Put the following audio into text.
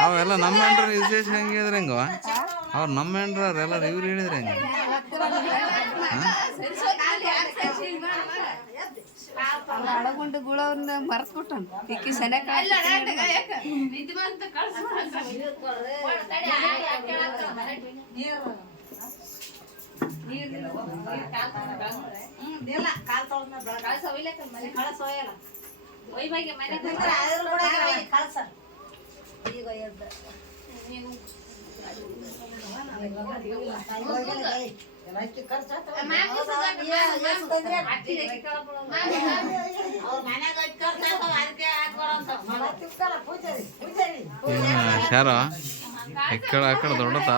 ಅವೆಲ್ಲ ನಮ್ಮ ಹೆಂಡ್ರ ವಿಶೇಷ ಹೆಂಗಿದ್ರೆ ಹೆಂಗವ ಅವ್ರು ನಮ್ಮ ಹೆಂಡ್ರೆಲ್ಲ ಇವ್ರು ಹೇಳಿದ್ರೆ ಹೆಂಗ ಅಳಗುಂಡು ಗುಳವನ್ನ ಮರ್ತ್ಬಿಟ್ಟ ಇಕ್ಕಿ ಸೆನೆ ಶಾರ ಎಕ್ಕಡ ದೊಡ್ಡದ